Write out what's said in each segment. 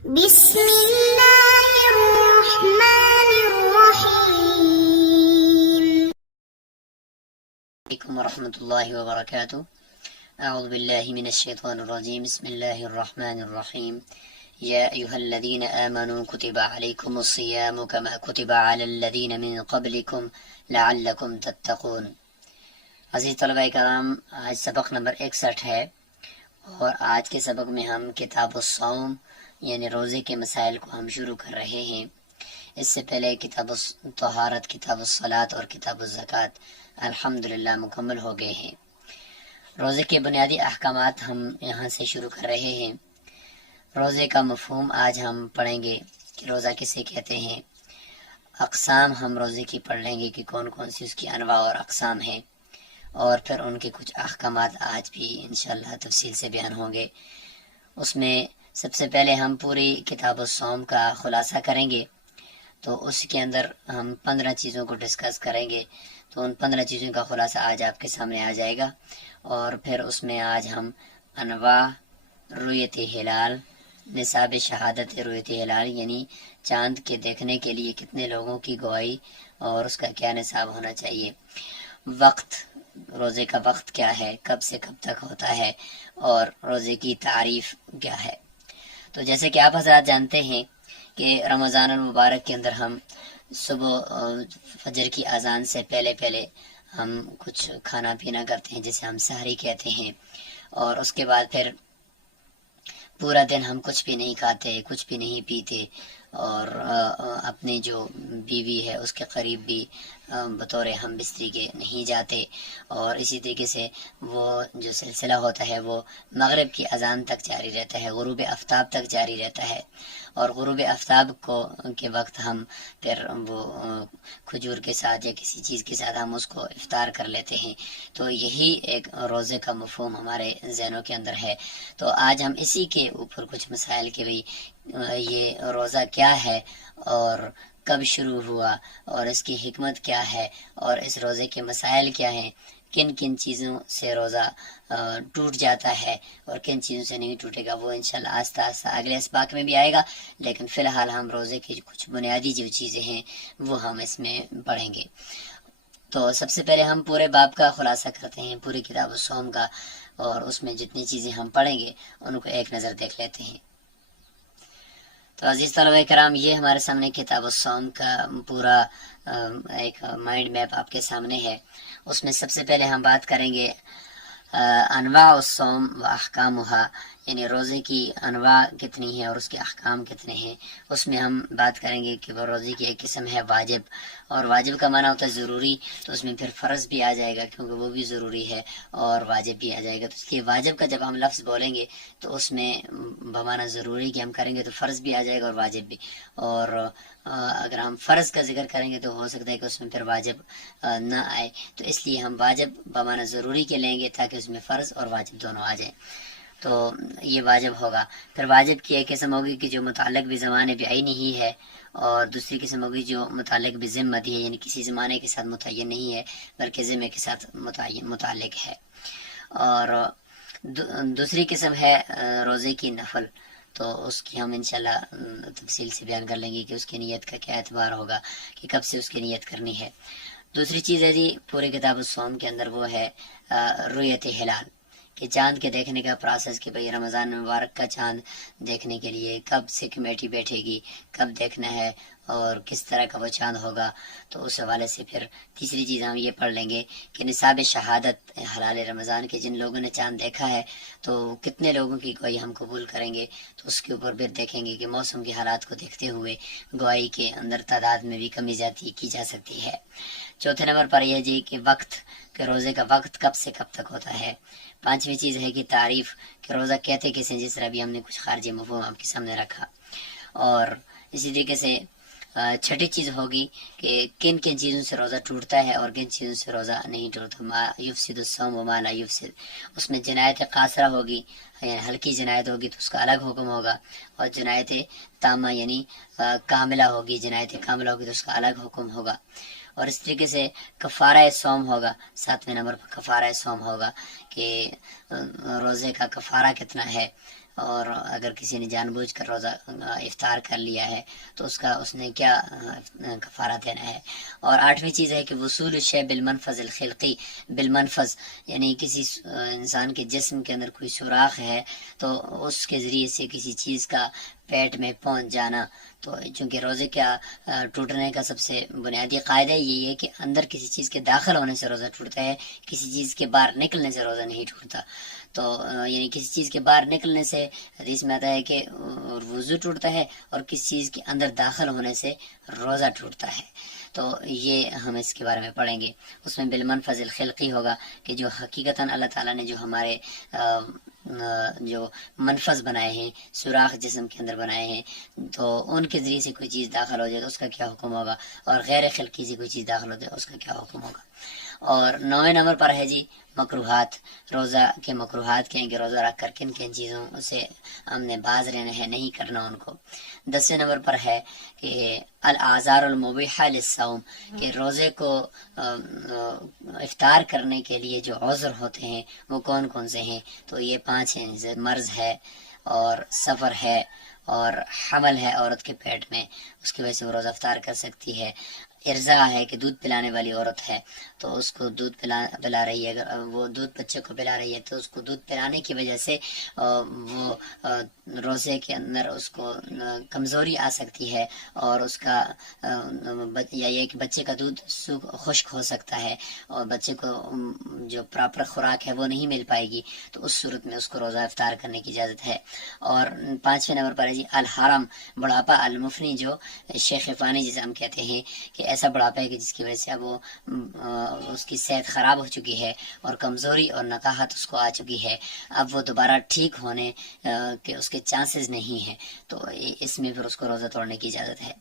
بسم اللہ الرحمن الرحیم. علیکم ورحمۃ اللہ وبرکاتہ. اعوذ باللہ من الشیطان الرجیم. بسم اللہ الرحمن الرحیم. یا ایہا الذین آمنوا کتب علیکم الصیام کما کتب علی الذین من قبلکم لعلکم تتقون. عزیز طلبہ کرام، آج سبق نمبر 61 ہے اور آج کے سبق میں ہم کتاب الصوم یعنی روزے کے مسائل کو ہم شروع کر رہے ہیں. اس سے پہلے کتاب الطہارت، کتاب الصلاۃ اور کتاب الزکوٰۃ الحمدللہ مکمل ہو گئے ہیں. روزے کے بنیادی احکامات ہم یہاں سے شروع کر رہے ہیں. روزے کا مفہوم آج ہم پڑھیں گے کہ روزہ کسے کہتے ہیں. اقسام ہم روزے کی پڑھ لیں گے کہ کون کون سی اس کی انواع اور اقسام ہیں، اور پھر ان کے کچھ احکامات آج بھی انشاءاللہ تفصیل سے بیان ہوں گے. اس میں سب سے پہلے ہم پوری کتاب الصوم کا خلاصہ کریں گے، تو اس کے اندر ہم 15 چیزوں کو ڈسکس کریں گے. تو ان 15 چیزوں کا خلاصہ آج آپ کے سامنے آ جائے گا، اور پھر اس میں آج ہم انواع، رؤیت ہلال، نصاب شہادت رؤیت ہلال یعنی چاند کے دیکھنے کے لیے کتنے لوگوں کی گواہی اور اس کا کیا نصاب ہونا چاہیے، وقت، روزے کا وقت کیا ہے، کب سے کب تک ہوتا ہے، اور روزے کی تعریف کیا ہے. تو جیسے کہ آپ حضرات جانتے ہیں کہ رمضان المبارک کے اندر ہم صبح فجر کی اذان سے پہلے ہم کچھ کھانا پینا کرتے ہیں جسے ہم سحری کہتے ہیں، اور اس کے بعد پھر پورا دن ہم کچھ بھی نہیں کھاتے، کچھ بھی نہیں پیتے، اور اپنی جو بیوی ہے اس کے قریب بھی بطور ہم بستری کے نہیں جاتے. اور اسی طریقے سے وہ جو سلسلہ ہوتا ہے وہ مغرب کی اذان تک جاری رہتا ہے، غروب آفتاب تک جاری رہتا ہے. اور غروب آفتاب کے وقت ہم پھر وہ کھجور کے ساتھ یا کسی چیز کے ساتھ ہم اس کو افطار کر لیتے ہیں. تو یہی ایک روزے کا مفہوم ہمارے ذہنوں کے اندر ہے. تو آج ہم اسی کے اوپر کچھ مسائل کہ بھئی یہ روزہ کیا ہے اور کب شروع ہوا اور اس کی حکمت کیا ہے اور اس روزے کے مسائل کیا ہیں، کن کن چیزوں سے روزہ ٹوٹ جاتا ہے اور کن چیزوں سے نہیں ٹوٹے گا، وہ انشاءاللہ آہستہ آہستہ اگلے اسباق میں بھی آئے گا. لیکن فی الحال ہم روزے کی کچھ بنیادی جو چیزیں ہیں وہ ہم اس میں پڑھیں گے. تو سب سے پہلے ہم پورے باب کا خلاصہ کرتے ہیں، پوری کتاب الصوم کا، اور اس میں جتنی چیزیں ہم پڑھیں گے ان کو ایک نظر دیکھ لیتے ہیں. تو عزیز طلبہ کرام، یہ ہمارے سامنے کتاب الصوم کا پورا ایک مائنڈ میپ آپ کے سامنے ہے. اس میں سب سے پہلے ہم بات کریں گے انواع الصوم و احکامها، یعنی روزے کی انواع کتنی ہیں اور اس کے احکام کتنے ہیں. اس میں ہم بات کریں گے کہ وہ روزے کی ایک قسم ہے واجب، اور واجب کا معنی ہوتا ہے ضروری، تو اس میں پھر فرض بھی آ جائے گا کیونکہ وہ بھی ضروری ہے، اور واجب بھی آ جائے گا. تو اس لیے واجب کا جب ہم لفظ بولیں گے تو اس میں بمعنی ضروری کہ ہم کریں گے تو فرض بھی آ جائے گا اور واجب بھی. اور اگر ہم فرض کا ذکر کریں گے تو ہو سکتا ہے کہ اس میں پھر واجب نہ آئے. تو اس لیے ہم واجب بمعنی ضروری کے لیں گے تاکہ اس میں فرض اور واجب دونوں آ جائیں. تو یہ واجب ہوگا. پھر واجب کی ایک قسم ہوگی کہ جو متعلق بھی زمانے بعینی ہی ہے، اور دوسری قسم ہوگی جو متعلق بھی ذمتی ہے، یعنی کسی زمانے کے ساتھ متعین نہیں ہے بلکہ ذمے کے ساتھ متعلق ہے. اور دوسری قسم ہے روزے کی نفل، تو اس کی ہم انشاءاللہ تفصیل سے بیان کر لیں گے کہ اس کی نیت کا کیا اعتبار ہوگا کہ کب سے اس کی نیت کرنی ہے. دوسری چیز ہے جی پورے کتاب الصوم کے اندر وہ ہے رؤیت ہلال، کہ چاند کے دیکھنے کا پروسیس، کہ بھئی رمضان مبارک کا چاند دیکھنے کے لیے کب سے کمیٹی بیٹھے گی، کب دیکھنا ہے اور کس طرح کا وہ چاند ہوگا. تو اس حوالے سے پھر تیسری چیز ہم یہ پڑھ لیں گے کہ نصاب شہادت حلال رمضان کے جن لوگوں نے چاند دیکھا ہے تو کتنے لوگوں کی گواہی ہم قبول کریں گے. تو اس کے اوپر پھر دیکھیں گے کہ موسم کے حالات کو دیکھتے ہوئے گواہی کے اندر تعداد میں بھی کمی زیادتی کی جا سکتی ہے. چوتھے نمبر پر یہ جی کہ وقت، کہ روزے کا وقت کب سے کب تک ہوتا ہے. پانچویں چیز ہے کہ تعریف، کہ روزہ کہتے کسے، جس طرح بھی ہم نے کچھ خارجی مفہوم آپ کے سامنے رکھا. اور اسی طریقے سے چھٹی چیز ہوگی کہ کن کن چیزوں سے روزہ ٹوٹتا ہے اور کن چیزوں سے روزہ نہیں ٹوٹتا. ما یفسد الصوم و ما لا یفسد، اس میں جنایت قاصرہ ہوگی، یعنی ہلکی جنایت ہوگی تو اس کا الگ حکم ہوگا، اور جنایت تامہ یعنی کاملہ ہوگی، جنایت کاملہ ہوگی تو اس کا الگ حکم ہوگا. اور اس طریقے سے کفارہ صوم ہوگا. ساتویں نمبر پر کفارہ صوم ہوگا کہ روزے کا کفارہ کتنا ہے. اور اگر کسی نے جان بوجھ کر روزہ افطار کر لیا ہے تو اس نے کیا کفارہ دینا ہے۔ اور 8ویں چیز ہے کہ وصول الشیء بالمنفذ الخلقی، بالمنفذ یعنی کسی انسان کے جسم کے اندر کوئی سوراخ ہے تو اس کے ذریعے سے کسی چیز کا پیٹ میں پہنچ جانا۔ تو چونکہ روزے کا ٹوٹنے کا سب سے بنیادی قاعدہ یہی ہے کہ اندر کسی چیز کے داخل ہونے سے روزہ ٹوٹتا ہے، کسی چیز کے باہر نکلنے سے روزہ نہیں ٹوٹتا۔ تو یعنی کسی چیز کے باہر نکلنے سے حدیث میں آتا ہے کہ وضو ٹوٹتا ہے، اور کسی چیز کے اندر داخل ہونے سے روزہ ٹوٹتا ہے۔ تو یہ ہم اس کے بارے میں پڑھیں گے۔ اس میں بالمنفذ الخلقی ہوگا کہ جو حقیقتاً اللہ تعالیٰ نے جو ہمارے جو منفذ بنائے ہیں، سوراخ جسم کے اندر بنائے ہیں، تو ان کے ذریعے سے کوئی چیز داخل ہو جائے تو اس کا کیا حکم ہوگا، اور غیر خلقی سے کوئی چیز داخل ہو جائے اس کا کیا حکم ہوگا۔ اور 9ویں نمبر پر ہے جی مکروہات، روزہ کے مکروہات کہیں کہ روزہ رکھ کر کن کن چیزوں سے ہم نے باز رہنا ہے، نہیں کرنا ان کو۔ 10ویں نمبر پر ہے کہ الاعذار المبیحہ للصوم، کہ روزے کو افطار کرنے کے لیے جو عذر ہوتے ہیں وہ کون کون سے ہیں، تو یہ 5 ہیں، جیسے مرض ہے، اور سفر ہے، اور حمل ہے عورت کے پیٹ میں، اس کی وجہ سے وہ روزہ افطار کر سکتی ہے۔ ارضاء ہے کہ دودھ پلانے والی عورت ہے تو اس کو دودھ پلا رہی ہے، اگر وہ دودھ بچے کو پلا رہی ہے تو اس کو دودھ پلانے کی وجہ سے وہ روزے کے اندر اس کو کمزوری آ سکتی ہے، اور اس کا یا یہ کہ بچے کا دودھ خشک ہو سکتا ہے، اور بچے کو جو پراپر خوراک ہے وہ نہیں مل پائے گی، تو اس صورت میں اس کو روزہ افطار کرنے کی اجازت ہے۔ اور 5ویں نمبر پر ہے جی الحرم، بڑھاپا، المفنی، جو شیخ فانی جسے ہم کہتے ہیں کہ ایسا بڑھاپا ہے کہ جس کی وجہ سے اب وہ اس کی صحت خراب ہو چکی ہے، اور کمزوری اور نقاہت اس کو آ چکی ہے، اب وہ دوبارہ ٹھیک ہونے کے اس کے چانسز نہیں ہیں، تو اس میں پھر اس کو روزہ توڑنے کی اجازت ہے۔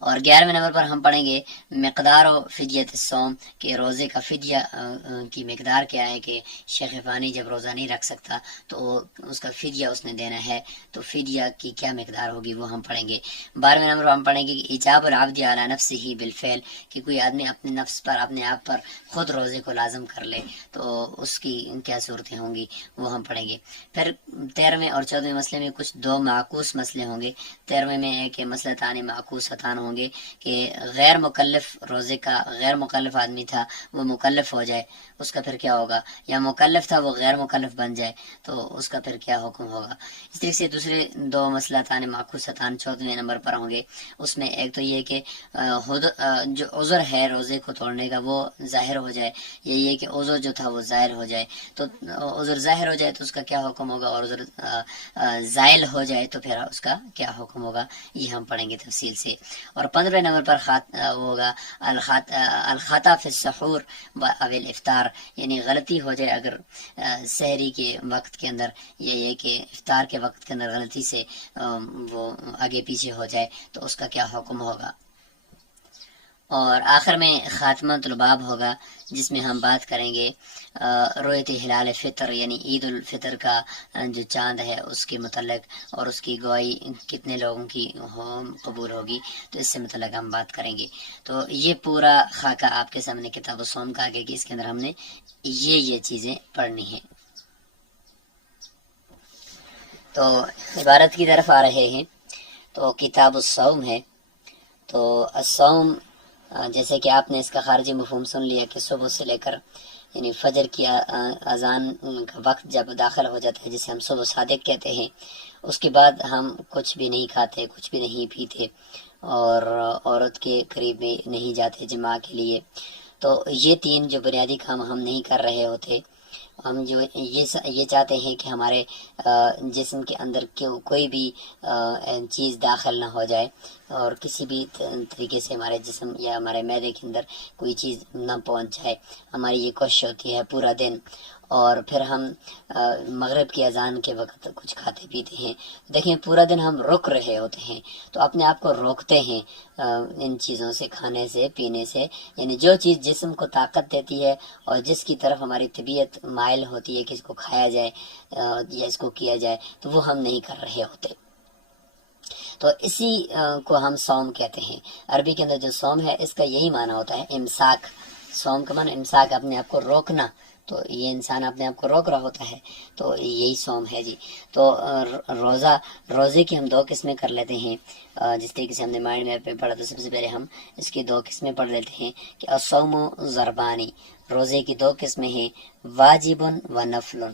اور 11ویں نمبر پر ہم پڑھیں گے مقدار و فدیت الصوم، کہ روزے کا فدیہ کی مقدار کیا ہے، کہ شیخ فانی جب روزہ نہیں رکھ سکتا تو اس کا فدیہ اس نے دینا ہے، تو فدیہ کی کیا مقدار ہوگی وہ ہم پڑھیں گے۔ 12ویں نمبر پر ہم پڑھیں گے کہ ایجاب العبد علی نفسہ بالفعل، کہ کوئی آدمی اپنے نفس پر، اپنے آپ پر خود روزے کو لازم کر لے تو اس کی کیا صورتیں ہوں گی وہ ہم پڑھیں گے۔ پھر 13ویں اور 14ویں مسئلے میں کچھ 2 معکوس مسئلے ہوں گے۔ 13ویں میں ہے کہ مسئلتان معکوستان ہوں گے کہ غیر مکلف، روزے کا غیر مکلف آدمی تھا وہ مکلف ہو جائے، اس کا پھر کیا ہوگا، یا مکلف تھا وہ غیر مکلف بن جائے تو اس کا پھر کیا حکم ہوگا۔ اس طریقے سے دوسرے 2 مسئلتان معکوستان 14ویں نمبر پر ہوں گے۔ اس میں ایک تو یہ کہ جو عذر ہے روزے کو توڑنے کا وہ ظاہر ہو جائے، یہی ہے کہ عذر جو تھا وہ ظاہر ہو جائے، تو عذر ظاہر ہو جائے تو اس کا کیا حکم ہوگا، اور عذر زائل ہو جائے تو پھر اس کا کیا حکم ہوگا، یہ ہم پڑھیں گے تفصیل سے۔ اور 15ویں نمبر پر ہوگا الخطا فی السحور و او الافطار، یعنی غلطی ہو جائے اگر سحری کے وقت کے اندر، یہ ہے کہ افطار کے وقت کے اندر غلطی سے وہ آگے پیچھے ہو جائے تو اس کا کیا حکم ہوگا۔ اور آخر میں خاتمۃ الباب ہوگا جس میں ہم بات کریں گے رؤیت ہلال فطر، یعنی عید الفطر کا جو چاند ہے اس کے متعلق، اور اس کی گواہی کتنے لوگوں کی قبول ہوگی، تو اس سے متعلق ہم بات کریں گے۔ تو یہ پورا خاکہ آپ کے سامنے کتاب الصوم کا آگے کہ اس کے اندر ہم نے یہ چیزیں پڑھنی ہیں۔ تو عبارت کی طرف آ رہے ہیں، تو کتاب الصوم ہے۔ تو الصوم جیسے کہ آپ نے اس کا خارجی مفہوم سن لیا کہ صبح سے لے کر یعنی فجر کی اذان کا وقت جب داخل ہو جاتا ہے جسے ہم صبح صادق کہتے ہیں، اس کے بعد ہم کچھ بھی نہیں کھاتے، کچھ بھی نہیں پیتے، اور عورت کے قریب بھی نہیں جاتے جماع کے لیے۔ تو یہ 3 جو بنیادی کام ہم نہیں کر رہے ہوتے، ہم جو یہ چاہتے ہیں کہ ہمارے جسم کے اندر کوئی بھی چیز داخل نہ ہو جائے، اور کسی بھی طریقے سے ہمارے جسم یا ہمارے معدے کے اندر کوئی چیز نہ پہنچ جائے، ہماری یہ کوشش ہوتی ہے پورا دن۔ اور پھر ہم مغرب کی اذان کے وقت کچھ کھاتے پیتے ہیں، دیکھیں پورا دن ہم رک رہے ہوتے ہیں، تو اپنے آپ کو روکتے ہیں ان چیزوں سے، کھانے سے، پینے سے، یعنی جو چیز جسم کو طاقت دیتی ہے اور جس کی طرف ہماری طبیعت مائل ہوتی ہے کہ اس کو کھایا جائے یا اس کو کیا جائے، تو وہ ہم نہیں کر رہے ہوتے۔ تو اسی کو ہم صوم کہتے ہیں۔ عربی کے اندر جو صوم ہے اس کا یہی معنی ہوتا ہے امساک۔ صوم کا معنی امساک، اپنے آپ کو روکنا، تو یہ انسان اپنے آپ کو روک رہا ہوتا ہے، تو یہی صوم ہے جی۔ تو روزے کی ہم دو قسمیں کر لیتے ہیں، جس طریقے سے ہم نے مائنڈ میپ میں پڑھا، تو سب سے پہلے ہم اس کی دو قسمیں پڑھ لیتے ہیں کہ الصوم ضربانی، روزے کی دو قسمیں ہیں، واجب و نفل،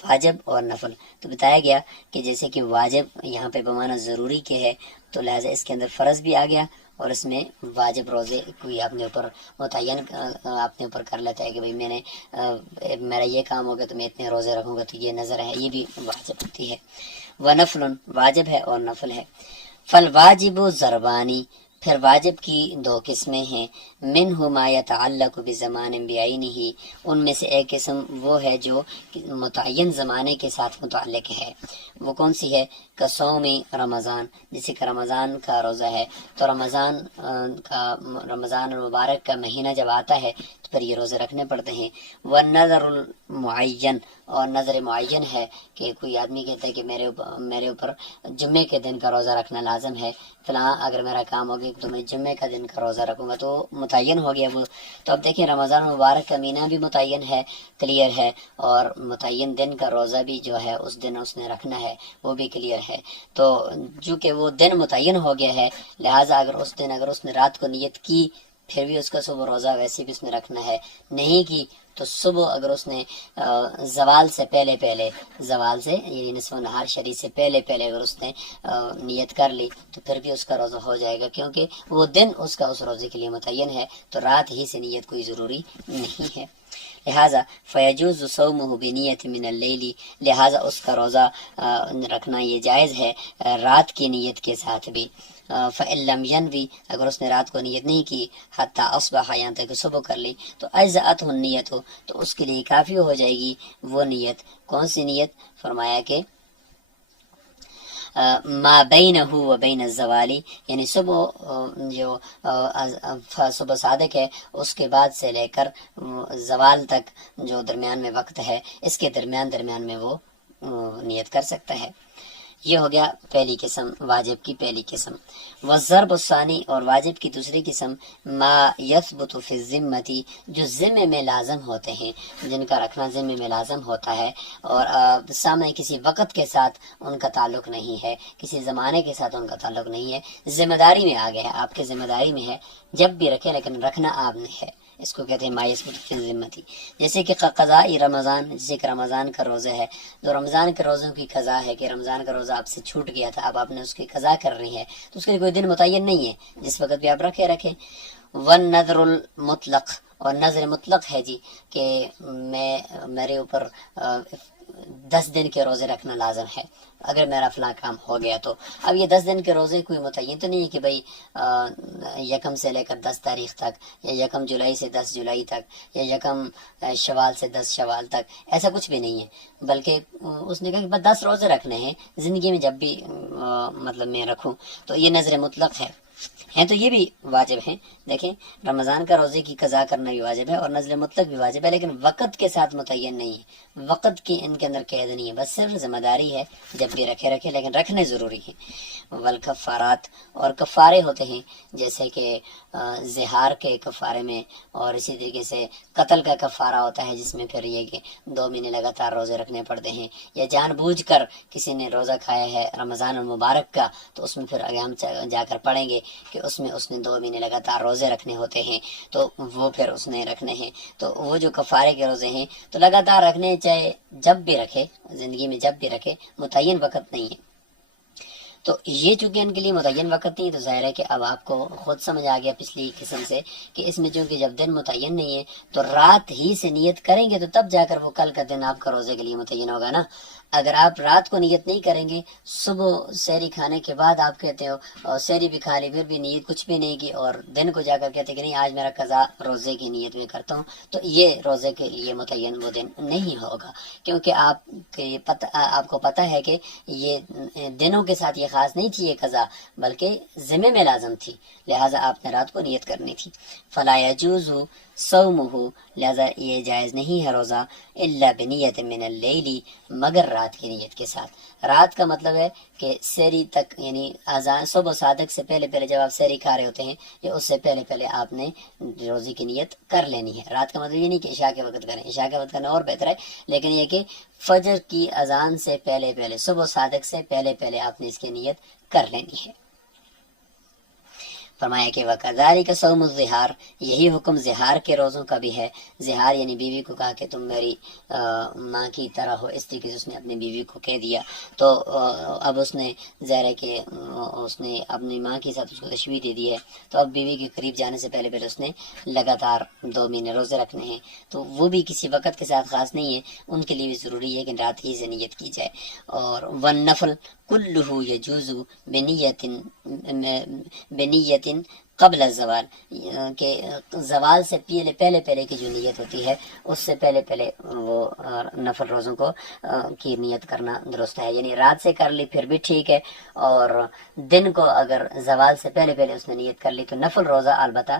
واجب اور نفل۔ تو بتایا گیا کہ جیسے کہ واجب یہاں پہ بمانا ضروری کے ہے، تو لہٰذا اس کے اندر فرض بھی آ گیا، اور اس میں واجب روزے کوئی اپنے اوپر متعین اپنے اوپر کر لیتا ہے کہ بھئی میں نے میرا یہ کام ہو گیا تو میں اتنے روزے رکھوں گا، تو یہ نظر ہے، یہ بھی واجب ہوتی ہے۔ ونفل، واجب ہے اور نفل ہے۔ فالواجب ضربانی، پھر واجب کی دو قسمیں ہیں، منہ ما یتعلق بزمان بعینہ، ان میں سے ایک قسم وہ ہے جو متعین زمانے کے ساتھ متعلق ہے۔ وہ کون سی ہے؟ کصوم رمضان، جیسے کہ رمضان کا روزہ ہے، تو رمضان المبارک کا مہینہ جب آتا ہے تو پھر یہ روزے رکھنے پڑتے ہیں۔ والنظر المعین، اور نظر معین ہے کہ کوئی آدمی کہتا ہے کہ میرے اوپر جمعے کے دن کا روزہ رکھنا لازم ہے، فلاں اگر میرا کام ہو گیا تو میں جمعے کا دن کا روزہ رکھوں گا، تو متعین ہو گیا وہ۔ تو اب دیکھیں رمضان مبارک کا مہینہ بھی متعین ہے، کلیئر ہے، اور متعین دن کا روزہ بھی جو ہے اس دن اس نے رکھنا ہے، وہ بھی کلیئر ہے۔ تو چونکہ وہ دن متعین ہو گیا ہے، لہٰذا اگر اس نے رات کو نیت کی، پھر بھی اس کا صبح روزہ ویسے بھی اس نے رکھنا ہے، نہیں کی تو صبح اگر اس نے زوال سے پہلے زوال سے یعنی نصف نہار شریع سے پہلے اگر اس نے نیت کر لی تو پھر بھی اس کا روزہ ہو جائے گا، کیونکہ وہ دن اس کا اس روزے کے لیے متعین ہے، تو رات ہی سے نیت کوئی ضروری نہیں ہے۔ لہٰذا فیجوز صومہ بنیت من اللیل، لہٰذا اس کا روزہ رکھنا یہ جائز ہے رات کی نیت کے ساتھ بھی۔ فإن لم ينوي، اگر اس نے رات کو نیت نہیں کی، حتی اصبح، یہاں تک صبح کر لی، تو اجزأتہ النیت، تو اس کے لیے کافی ہو جائے گی وہ نیت۔ کون سی نیت؟ فرمایا کہ ما بینہ و بین الزوالی، یعنی صبح صادق ہے اس کے بعد سے لے کر زوال تک جو درمیان میں وقت ہے، اس کے درمیان میں وہ نیت کر سکتا ہے۔ یہ ہو گیا پہلی قسم، واجب کی پہلی قسم۔ والضرب الثانی، اور واجب کی دوسری قسم، ما یثبت فی الذمتی، جو ذمے میں لازم ہوتے ہیں، جن کا رکھنا ذمے میں لازم ہوتا ہے، اور سامنے کسی وقت کے ساتھ ان کا تعلق نہیں ہے، کسی زمانے کے ساتھ ان کا تعلق نہیں ہے، ذمہ داری میں آ گیا ہے، آپ کے ذمہ داری میں ہے، جب بھی رکھے لیکن رکھنا آپ نے ہے، اس کو کہتے ہیں ما یثبت فی الذمتی۔ جیسے کہ قضاء رمضان، جیسے کہ رمضان کا روزہ ہے، جو رمضان کے روزوں کی قضا ہے کہ رمضان کا روزہ آپ سے چھوٹ گیا تھا، اب آپ نے اس کی قضا کر رہی ہے، تو اس کے لیے کوئی دن متعین نہیں ہے، جس وقت بھی آپ رکھے۔ والنذر المطلق، اور نظر مطلق ہے جی کہ میرے اوپر 10 دن کے روزے رکھنا لازم ہے اگر میرا فلاں کام ہو گیا تو۔ اب یہ 10 دن کے روزے کوئی متعین تو نہیں ہے کہ بھئی 1 سے لے کر 10 تاریخ تک، یا 1 جولائی سے 10 جولائی تک، یا 1 شوال سے 10 شوال تک، ایسا کچھ بھی نہیں ہے، بلکہ اس نے کہا کہ بس 10 روزے رکھنے ہیں زندگی میں، جب بھی مطلب میں رکھوں، تو یہ نظر مطلق ہے تو یہ بھی واجب ہیں۔ دیکھیں رمضان کا روزے کی قضا کرنا بھی واجب ہے اور نظر مطلق بھی واجب ہے، لیکن وقت کے ساتھ متعین نہیں ہے، وقت کی ان کے اندر قید نہیں ہے، بس صرف ذمہ داری ہے، جب بھی رکھے لیکن رکھنے ضروری ہیں۔ والکفارات، اور کفارے ہوتے ہیں، جیسے کہ زہار کے کفارے میں، اور اسی طریقے سے قتل کا کفارہ ہوتا ہے، جس میں پھر یہ کہ 2 مہینے لگاتار روزے رکھنے پڑتے ہیں، یا جان بوجھ کر کسی نے روزہ کھایا ہے رمضان المبارک کا، تو اس میں پھر آگے ہم جا کر پڑھیں گے کہ اس میں اس نے 2 مہینے لگاتار روزے رکھنے ہوتے ہیں، تو وہ پھر اس نے رکھنے ہیں۔ تو وہ جو کفارے کے روزے ہیں تو لگاتار رکھنے، چاہے جب بھی رکھے، زندگی میں جب بھی رکھے، متعین وقت نہیں ہے۔ تو یہ چونکہ ان کے لیے متعین وقت نہیں، تو ظاہر ہے کہ اب آپ کو خود سمجھ آ گیا پچھلی قسم سے کہ اس میں چونکہ جب دن متعین نہیں ہے تو رات ہی سے نیت کریں گے، تو تب جا کر وہ کل کا دن آپ کا روزے کے لیے متعین ہوگا نا۔ اگر آپ رات کو نیت نہیں کریں گے، صبح سحری کھانے کے بعد آپ کہتے ہو اور سحری بھی کھا لی، پھر بھی نیت کچھ بھی نہیں کی، اور دن کو جا کر کہتے کہ نہیں آج میرا قضا روزے کی نیت میں کرتا ہوں، تو یہ روزے کے لیے متعین وہ دن نہیں ہوگا، کیونکہ آپ کو پتہ ہے کہ یہ دنوں کے ساتھ یہ خاص نہیں تھی یہ قضا، بلکہ ذمے میں لازم تھی، لہٰذا آپ نے رات کو نیت کرنی تھی۔ فلا یجوز صومہ، لہذا یہ جائز نہیں ہے روزہ، الا بنیت من اللیل، مگر رات کی نیت کے ساتھ۔ رات کا مطلب ہے کہ سحری تک یعنی اذان صبح صادق سے پہلے پہلے جب آپ سحری کھا رہے ہوتے ہیں یا اس سے پہلے پہلے آپ نے روزے کی نیت کر لینی ہے. رات کا مطلب یہ نہیں کہ عشاء کے وقت کریں، عشاء کے وقت کرنا اور بہتر ہے، لیکن یہ کہ فجر کی اذان سے پہلے پہلے صبح صادق سے پہلے پہلے آپ نے اس کی نیت کر لینی ہے. فرمایا کہ وَكَذَلِكَ صَوْمُ الظِّهَارِ، یہی حکم زہار کے روزوں کا بھی ہے. زہار یعنی بیوی کو کہا کہ تم میری ماں کی طرح ہو، اس طریقے سے اس نے اپنی بیوی کو کہہ دیا. تو اب اس نے ظاہر ہے کہ اس نے اپنی ماں کے ساتھ اس کو تشبیہ دے دی ہے، تو اب بیوی کے قریب جانے سے پہلے پہلے اس نے لگاتار 2 مہینے روزے رکھنے ہیں. تو وہ بھی کسی وقت کے ساتھ خاص نہیں ہے، ان کے لیے بھی ضروری ہے کہ رات ہی سے نیت کی جائے. اور وَالنَّفْلُ كُلُّهُ يَجُوزُ بنیت قبل الزوال، کہ زوال سے پہلے پہلے کی جو نیت ہوتی ہے اس سے پہلے پہلے وہ نفل روزوں کو کی نیت کرنا درست ہے. یعنی رات سے کر لی پھر بھی ٹھیک ہے، اور دن کو اگر زوال سے پہلے پہلے اس نے نیت کر لی تو نفل روزہ البتہ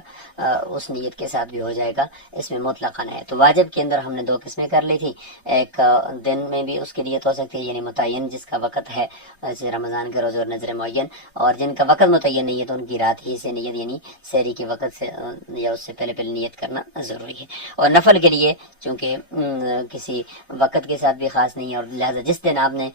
اس نیت کے ساتھ بھی ہو جائے گا، اس میں مطلقاً ہے. تو واجب کے اندر ہم نے 2 قسمیں کر لی تھی. ایک دن میں بھی اس کی نیت ہو سکتی ہے یعنی متعین جس کا وقت ہے، جیسے رمضان کے روزے اور نظر معین، اور جن کا وقت متعین نہیں ہے تو ان کی رات ہی سے نیت یعنی سحری کے وقت سے یا اس سے پہلے پہلے نیت کرنا ضروری ہے. اور نفل کے لیے چونکہ کسی وقت کے ساتھ بھی خاص نہیں ہے، اور لہذا جس دن آپ نے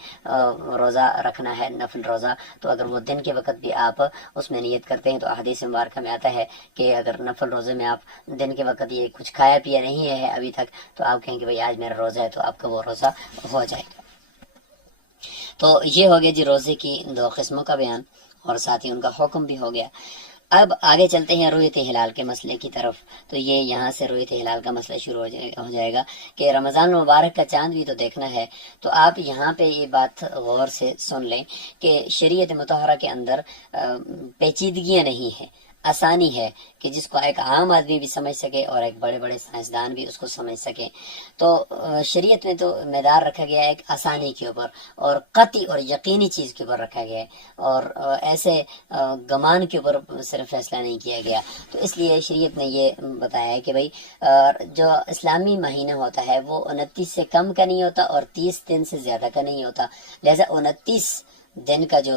روزہ رکھنا ہے نفل روزہ، تو اگر وہ دن کے وقت بھی آپ اس میں نیت کرتے ہیں تو احادیث مبارکہ میں آتا ہے کہ اگر نفل روزے میں آپ دن کے وقت یہ کچھ کھایا پیا نہیں ہے ابھی تک، تو آپ کہیں کہ بھائی آج میرا روزہ ہے، تو آپ کا وہ روزہ ہو جائے گا. تو یہ ہو گیا جی روزے کی 2 قسموں کا بیان، اور ساتھ ہی ان کا حکم بھی ہو گیا. اب آگے چلتے ہیں رؤیت ہلال کے مسئلے کی طرف. تو یہ یہاں سے رؤیت ہلال کا مسئلہ شروع ہو جائے گا کہ رمضان مبارک کا چاند بھی تو دیکھنا ہے. تو آپ یہاں پہ یہ بات غور سے سن لیں کہ شریعت مطہرہ کے اندر پیچیدگیاں نہیں ہیں، آسانی ہے کہ جس کو ایک عام آدمی بھی سمجھ سکے اور ایک بڑے بڑے سائنسدان بھی اس کو سمجھ سکے. تو شریعت میں تو معیار رکھا گیا ہے ایک آسانی کے اوپر اور قطعی اور یقینی چیز کے اوپر رکھا گیا ہے، اور ایسے گمان کے اوپر صرف فیصلہ نہیں کیا گیا. تو اس لیے شریعت نے یہ بتایا ہے کہ بھائی جو اسلامی مہینہ ہوتا ہے وہ 29 سے کم کا نہیں ہوتا اور 30 دن سے زیادہ کا نہیں ہوتا. لہذا 29 دن کا جو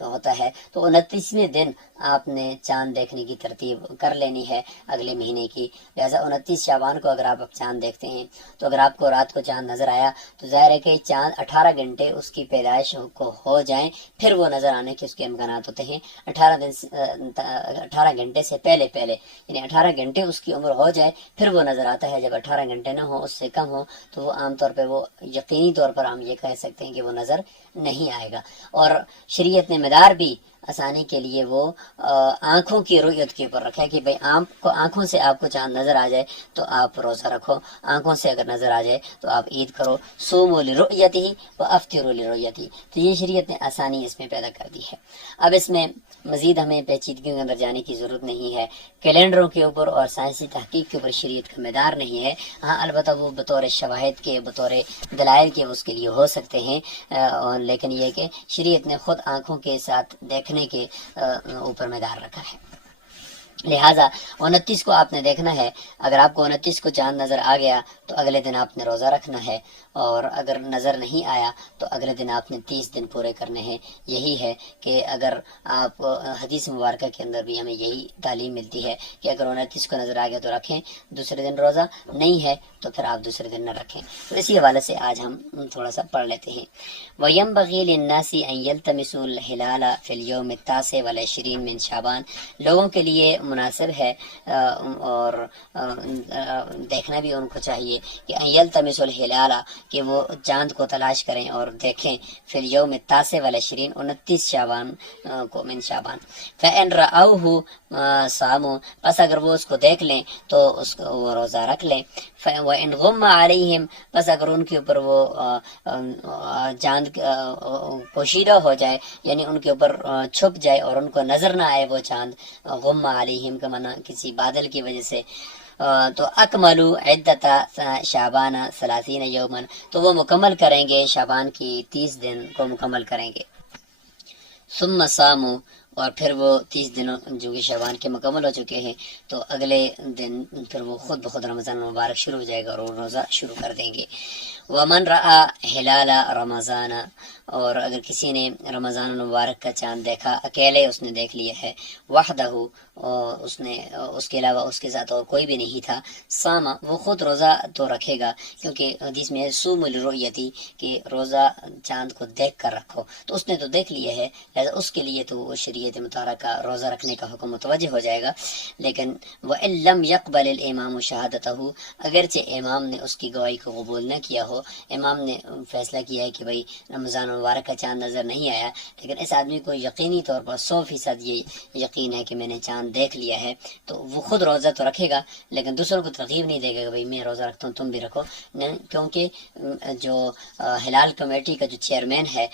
ہوتا ہے تو 29ویں دن آپ نے چاند دیکھنے کی ترتیب کر لینی ہے اگلے مہینے کی. لہذا 29 شعبان کو اگر آپ چاند دیکھتے ہیں تو اگر آپ کو رات کو چاند نظر آیا تو ظاہر ہے کہ چاند 18 گھنٹے اس کی پیدائش کو ہو جائیں پھر وہ نظر آنے کے اس کے امکانات ہوتے ہیں. 18 گھنٹے سے پہلے یعنی 18 گھنٹے اس کی عمر ہو جائے پھر وہ نظر آتا ہے. جب 18 گھنٹے نہ ہو، اس سے کم ہو، تو وہ عام طور پہ وہ یقینی طور پر ہم یہ کہہ سکتے ہیں کہ وہ نظر نہیں آئے گا. اور شریعت نے مدار بھی آسانی کے لیے وہ آنکھوں کی رؤیت کے اوپر رکھا ہے کہ بھئی آنکھوں سے آپ کو چاند نظر آ جائے تو آپ روزہ رکھو، آنکھوں سے اگر نظر آ جائے تو آپ عید کرو. صوموا لرؤیتہ وافطروا لرؤیتہ. تو یہ شریعت نے آسانی اس میں پیدا کر دی ہے. اب اس میں مزید ہمیں پیچیدگیوں کے اندر جانے کی ضرورت نہیں ہے. کیلنڈروں کے اوپر اور سائنسی تحقیق کے اوپر شریعت کا مدار نہیں ہے. ہاں البتہ وہ بطور شواہد کے، بطور دلائل کے اس کے لیے ہو سکتے ہیں، لیکن یہ کہ شریعت نے خود آنکھوں کے ساتھ دیکھنے کے اوپر مدار رکھا ہے. لہٰذا 29 کو آپ نے دیکھنا ہے. اگر آپ کو 29 کو چاند نظر آ گیا تو اگلے دن آپ نے روزہ رکھنا ہے، اور اگر نظر نہیں آیا تو اگلے دن آپ نے 30 دن پورے کرنے ہیں. یہی ہے کہ اگر آپ حدیث مبارکہ کے اندر بھی ہمیں یہی تعلیم ملتی ہے کہ اگر 29 کو نظر آ گیا تو رکھیں، دوسرے دن روزہ نہیں ہے تو پھر آپ دوسرے دن نہ رکھیں. تو اسی حوالے سے آج ہم تھوڑا سا پڑھ لیتے ہیں. وَيَنبَغِي لِلنَّاسِ أَن يَلْتَمِسُوا الْهِلَالَ فِي الْيَوْمِ التَّاسِعِ وَالْعِشْرِينَ مِنْ شعبان. لوگوں کے لیے مناسب ہے اور دیکھنا بھی ان کو چاہیے کہ أَن يَلْتَمِسُوا الْهِلَالَ کہ وہ چاند کو تلاش کریں اور دیکھیں فی اليوم التاسع والعشرین 29 شعبان کو من شعبان. فإن رأوه صاموا پس اگر وہ اس کو دیکھ لیں تو اس کو وہ روزہ رکھ لیں. وإن غم علیہم پس اگر ان کے اوپر وہ چاند پوشیدہ ہو جائے یعنی ان کے اوپر چھپ جائے اور ان کو نظر نہ آئے وہ چاند، غم علیہم کا معنی کسی بادل کی وجہ سے، تو اکملو عدت شعبان 30 یومن تو وہ مکمل کریں گے شعبان کی 30 دن کو مکمل کریں گے. ثم صاموا اور پھر وہ 30 دنوں جو کہ شعبان کے مکمل ہو چکے ہیں تو اگلے دن پھر وہ خود بخود رمضان مبارک شروع ہو جائے گا اور وہ روزہ شروع کر دیں گے۔ ومن رأى ہلال رمضان، اور اگر کسی نے رمضان المبارک کا چاند دیکھا، اکیلے اس نے دیکھ لیا ہے، وحدہ، اس کے علاوہ اس کے ساتھ اور کوئی بھی نہیں تھا، صاما، وہ خود روزہ تو رکھے گا، کیونکہ حدیث میں صوم لرؤیتی کہ روزہ چاند کو دیکھ کر رکھو، تو اس نے تو دیکھ لیا ہے، لہذا اس کے لیے تو وہ شریعت مطالعہ کا روزہ رکھنے کا حکم متوجہ ہو جائے گا۔ لیکن وَإِن لَّمْ يَقْبَلِ الْإِمَامُ شَهَادَتَهُ، اگرچہ امام نے اس کی گواہی کو قبول نہ کیا ہو، امام نے فیصلہ کیا ہے کہ بھئی رمضان مبارک کا چاند نظر نہیں آیا، لیکن اس آدمی کو یقینی طور پر 100% یہ یقین ہے کہ میں نے چاند دیکھ لیا ہے، تو وہ خود روزہ تو رکھے گا، لیکن دوسروں کو ترغیب نہیں دے گا کہ بھئی میں روزہ رکھتا ہوں تم بھی رکھو، نہیں، کیونکہ جو ہلال کمیٹی کا جو چیئرمین ہے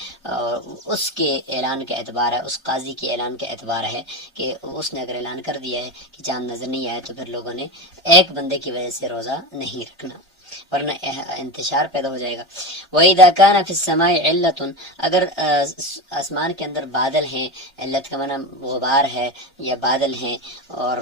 اس کے اعلان کا اعتبار ہے، اس قاضی کے اعلان کا اعتبار ہے کہ اس نے اگر اعلان کر دیا ہے کہ چاند نظر نہیں آیا تو پھر لوگوں نے ایک بندے کی وجہ سے روزہ نہیں رکھنا، ورنہ انتشار پیدا ہو جائے گا۔ وَإِذَا كَانَ فِي السَّمَاءِ عِلَّةٌ، اگر آسمان کے اندر بادل ہیں، علت کا معنی غبار ہے یا بادل ہیں اور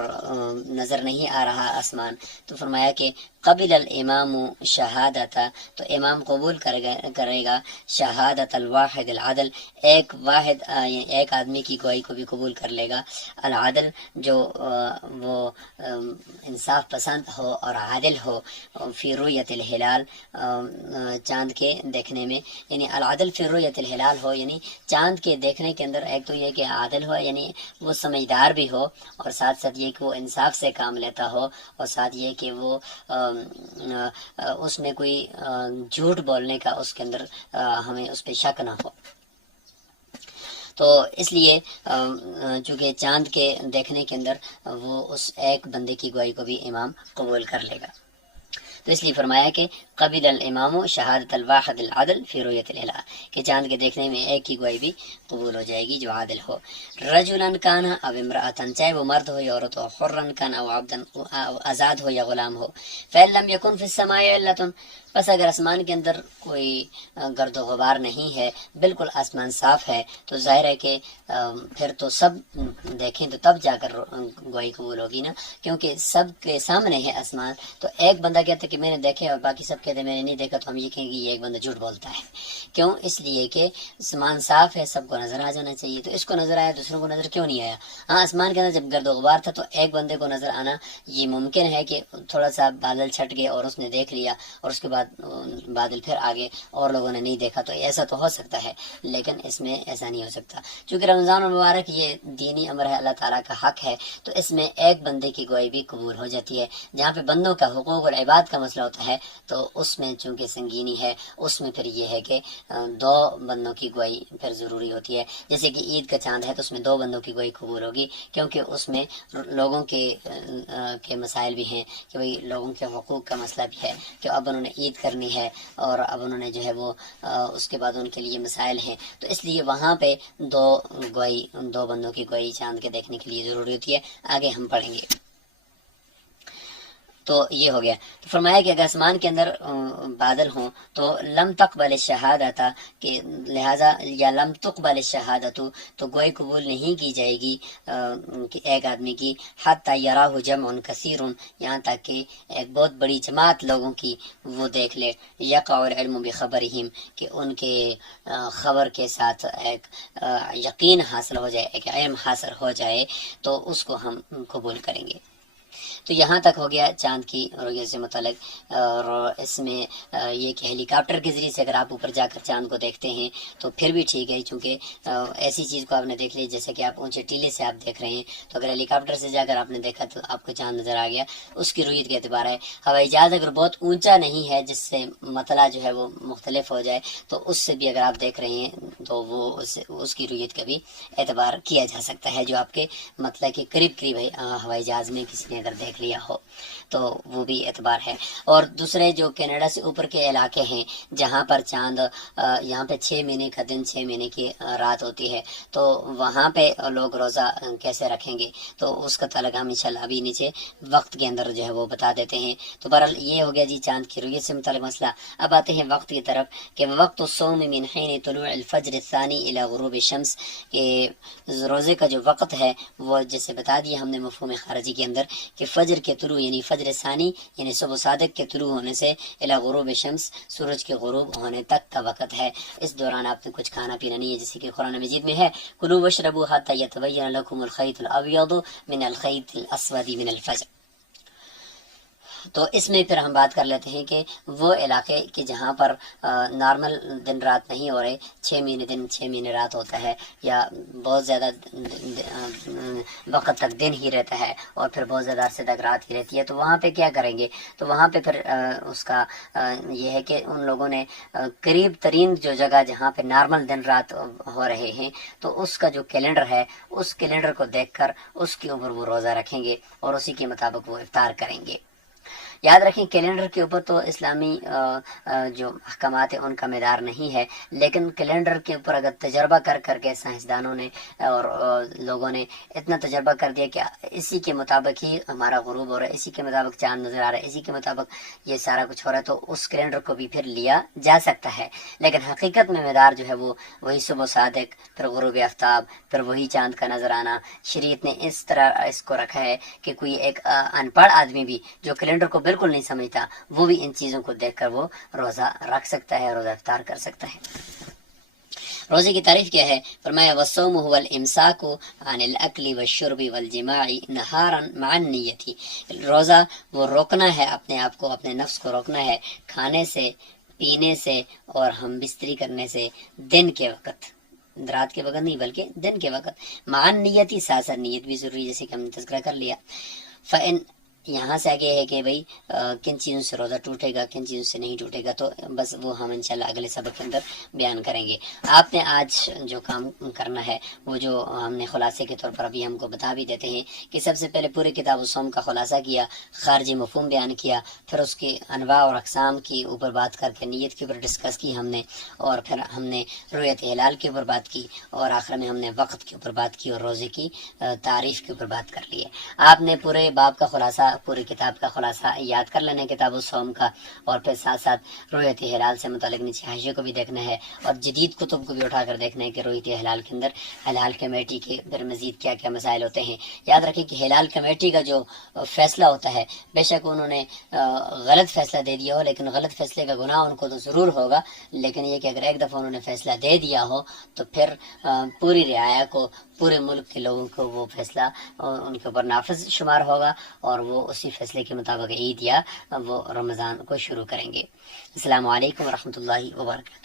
نظر نہیں آ رہا آسمان، تو فرمایا کہ قبل الامام شہادت، تو امام قبول کرے گا شہادت الواحد العدل، ایک آدمی کی گواہی کو بھی قبول کر لے گا، العدل جو وہ انصاف پسند ہو اور عادل ہو، فی رؤیت الہلال، چاند کے دیکھنے میں، یعنی العدل فی رؤیت الہلال ہو، یعنی چاند کے دیکھنے کے اندر ایک تو یہ کہ عادل ہو، یعنی وہ سمجھدار بھی ہو، اور ساتھ ساتھ یہ کہ وہ انصاف سے کام لیتا ہو، اور ساتھ یہ کہ وہ اس میں کوئی جھوٹ بولنے کا اس کے اندر ہمیں اس پہ شک نہ ہو۔ تو اس لیے چونکہ چاند کے دیکھنے کے اندر وہ اس ایک بندے کی گواہی کو بھی امام قبول کر لے گا، تو اس لیے فرمایا کہ قبل الامام شہادت الواحد العدل فی رؤیت الہلال، کہ چاند کے دیکھنے میں ایک کی گواہی بھی قبول ہو جائے گی جو عادل ہو، رجلاً کان او امرأۃً، چاہے وہ مرد ہو یا عورت ہو، حرًا کان او عبدًا، آزاد ہو یا غلام ہو، فإن لم يكن في السماء علة، بس اگر آسمان کے اندر کوئی گرد و غبار نہیں ہے، بالکل آسمان صاف ہے، تو ظاہر ہے کہ پھر تو سب دیکھیں تو تب جا کر گواہی قبول ہوگی نا، کیونکہ سب کے سامنے ہے آسمان، تو ایک بندہ کہتا ہے کہ میں نے دیکھے اور باقی سب کہتے ہیں میں نے نہیں دیکھا، تو ہم یہ کہیں گے یہ ایک بندہ جھوٹ بولتا ہے، کیوں؟ اس لیے کہ آسمان صاف ہے، سب کو نظر آ جانا چاہیے، تو اس کو نظر آیا دوسروں کو نظر کیوں نہیں آیا؟ ہاں، آسمان کے اندر جب گرد و غبار تھا تو ایک بندے کو نظر آنا یہ ممکن ہے کہ تھوڑا سا بادل چھٹ گئے اور اس نے دیکھ لیا اور اس کے بعد بادل پھر آگے اور لوگوں نے نہیں دیکھا، تو ایسا تو ہو سکتا ہے، لیکن اس میں ایسا نہیں ہو سکتا، چونکہ رمضان المبارک یہ دینی امر ہے، اللہ تعالیٰ کا حق ہے، تو اس میں ایک بندے کی گواہی بھی قبول ہو جاتی ہے۔ جہاں پہ بندوں کا حقوق اور عباد کا مسئلہ ہوتا ہے تو اس میں چونکہ سنگینی ہے، اس میں پھر یہ ہے کہ 2 بندوں کی گواہی پھر ضروری ہوتی ہے، جیسے کہ عید کا چاند ہے تو اس میں 2 بندوں کی گواہی قبول ہوگی، کیونکہ اس میں لوگوں کے مسائل بھی ہیں کہ بھئی لوگوں کے حقوق کا مسئلہ بھی ہے کہ اب انہوں نے عید کرنی ہے اور اب انہوں نے جو ہے وہ اس کے بعد ان کے لیے مسائل ہیں، تو اس لیے وہاں پہ 2 بندوں کی گواہی چاند کے دیکھنے کے لیے ضروری ہوتی ہے، آگے ہم پڑھیں گے۔ تو یہ ہو گیا، تو فرمایا کہ اگر آسمان کے اندر بادل ہوں تو لم تقبل الشہادۃ، کہ لہذا یا لم تقبل الشہادۃ، تو گواہی قبول نہیں کی جائے گی کہ ایک آدمی کی، حتی یراہ جمع کثیر، یہاں تک کہ ایک بہت بڑی جماعت لوگوں کی وہ دیکھ لے، یقع العلم بخبرہم، کہ ان کے خبر کے ساتھ ایک یقین حاصل ہو جائے، ایک علم حاصل ہو جائے، تو اس کو ہم قبول کریں گے۔ تو یہاں تک ہو گیا چاند کی رؤیت سے متعلق، اور اس میں یہ کہ ہیلی کاپٹر کے ذریعے سے اگر آپ اوپر جا کر چاند کو دیکھتے ہیں تو پھر بھی ٹھیک ہے، چونکہ ایسی چیز کو آپ نے دیکھ لی جیسے کہ آپ اونچے ٹیلے سے آپ دیکھ رہے ہیں، تو اگر ہیلی کاپٹر سے جا کر آپ نے دیکھا تو آپ کو چاند نظر آ گیا، اس کی رؤیت کا اعتبار ہے۔ ہوائی جہاز اگر بہت اونچا نہیں ہے جس سے مطلع جو ہے وہ مختلف ہو جائے، تو اس سے بھی اگر آپ دیکھ رہے ہیں تو وہ اس کی رؤیت کا بھی اعتبار کیا جا سکتا ہے، جو آپ کے مطلع کے قریب ہے، ہوائی جہاز میں کسی نے اگر دیکھ لیا ہو تو وہ بھی اعتبار ہے۔ اور دوسرے جو کینیڈا سے اوپر کے علاقے ہیں جہاں پر چاند یہاں پہ 6 مہینے کا دن 6 مہینے کی رات ہوتی ہے، تو وہاں پہ لوگ روزہ کیسے رکھیں گے، تو اس کا تعلق ہم انشاءاللہ ابھی نیچے وقت کے اندر جو ہے وہ بتا دیتے ہیں۔ تو بہرحال یہ ہو گیا جی چاند کی رویت سے متعلق مسئلہ۔ اب آتے ہیں وقت کی طرف کہ وقت الصوم من حین طلوع الفجر الثانی الی غروب الشمس، کہ روزے کا جو وقت ہے وہ جیسے بتا دیا ہم نے مفہوم خارجی کے اندر کہ فجر کے طلوع یعنی فجر ثانی یعنی صبح صادق کے طلوع ہونے سے الی غروب الشمس سورج کے غروب ہونے تک کا وقت ہے۔ اس دوران آپ نے کچھ کھانا پینا نہیں ہے، جیسے کہ قرآن مجید میں ہے کلوا واشربوا حتی یتبین لکم الخیط الابیض من الخیط الاسود من الفجر۔ تو اس میں پھر ہم بات کر لیتے ہیں کہ وہ علاقے کہ جہاں پر نارمل دن رات نہیں ہو رہے، 6 مہینے دن 6 مہینے رات ہوتا ہے، یا بہت زیادہ وقت تک دن ہی رہتا ہے اور پھر بہت زیادہ عرصے تک رات ہی رہتی ہے، تو وہاں پہ کیا کریں گے؟ تو وہاں پہ پھر اس کا یہ ہے کہ ان لوگوں نے قریب ترین جو جگہ جہاں پہ نارمل دن رات ہو رہے ہیں تو اس کا جو کیلنڈر ہے اس کیلنڈر کو دیکھ کر اس کے اوپر وہ روزہ رکھیں گے اور اسی کے مطابق وہ افطار کریں گے۔ یاد رکھیں کیلنڈر کے اوپر تو اسلامی جو احکامات ہیں ان کا مدار نہیں ہے، لیکن کیلنڈر کے اوپر اگر تجربہ کر کر کے سائنسدانوں نے اور لوگوں نے اتنا تجربہ کر دیا کہ اسی کے مطابق ہی ہمارا غروب ہو رہا ہے، اسی کے مطابق چاند نظر آ رہا ہے، اسی کے مطابق یہ سارا کچھ ہو رہا ہے، تو اس کیلنڈر کو بھی پھر لیا جا سکتا ہے۔ لیکن حقیقت میں مدار جو ہے وہ وہی صبح صادق، پھر غروب آفتاب، پھر وہی چاند کا نظر آنا۔ شریعت نے اس طرح اس کو رکھا ہے کہ کوئی ایک ان پڑھ آدمی بھی جو کیلنڈر کو بالکل نہیں سمجھتا وہ بھی ان چیزوں کو دیکھ کر وہ روزہ رکھ سکتا ہے، روزہ افطار کر سکتا ہے۔ روزے کی تعریف کیا ہے؟ فرمایا والصوم هو الامساک عن الاکل والشرب والجماع نہارا مع النیة، روزہ وہ روکنا ہے اپنے آپ کو، اپنے نفس کو روکنا ہے کھانے سے، پینے سے اور ہم بستری کرنے سے دن کے وقت، رات کے وقت نہیں بلکہ دن کے وقت، مع النیة ساتھ ساتھ نیت بھی ضروری، جیسے کہ ہم نے تذکرہ کر لیا۔ فإن یہاں سے آگے ہے کہ بھئی کن چیزوں سے روزہ ٹوٹے گا، کن چیزوں سے نہیں ٹوٹے گا، تو بس وہ ہم انشاءاللہ اگلے سبق کے اندر بیان کریں گے۔ آپ نے آج جو کام کرنا ہے وہ جو ہم نے خلاصے کے طور پر ابھی ہم کو بتا بھی دیتے ہیں کہ سب سے پہلے پورے کتاب الصوم کا خلاصہ کیا، خارجی مفہوم بیان کیا، پھر اس کی انواع اور اقسام کی اوپر بات کر کے نیت کے اوپر ڈسکس کی ہم نے، اور پھر ہم نے رؤیت ہلال کے اوپر بات کی، اور آخر میں ہم نے وقت کے اوپر بات کی اور روزے کی تعریف کے اوپر بات کر لی ہے۔ آپ نے پورے باب کا خلاصہ، پوری کتاب کا خلاصہ یاد کر لینا ہے کتاب الصوم کا، اور پھر ساتھ ساتھ رؤیت ہلال سے متعلق نیچے حاشیے کو بھی دیکھنا ہے، اور جدید کتب کو بھی اٹھا کر دیکھنا ہے کہ رؤیت ہلال کے اندر ہلال کمیٹی کے پھر مزید کیا کیا مسائل ہوتے ہیں۔ یاد رکھیں کہ ہلال کمیٹی کا جو فیصلہ ہوتا ہے، بے شک انہوں نے غلط فیصلہ دے دیا ہو، لیکن غلط فیصلے کا گناہ ان کو تو ضرور ہوگا، لیکن یہ کہ اگر ایک دفعہ انہوں نے فیصلہ دے دیا ہو تو پھر پوری رعایا کو، پورے ملک کے لوگوں کو وہ فیصلہ ان کے اوپر نافذ شمار ہوگا، اور وہ اسی فیصلے کے مطابق عید یا وہ رمضان کو شروع کریں گے۔ السلام علیکم ورحمۃ اللہ وبرکاتہ۔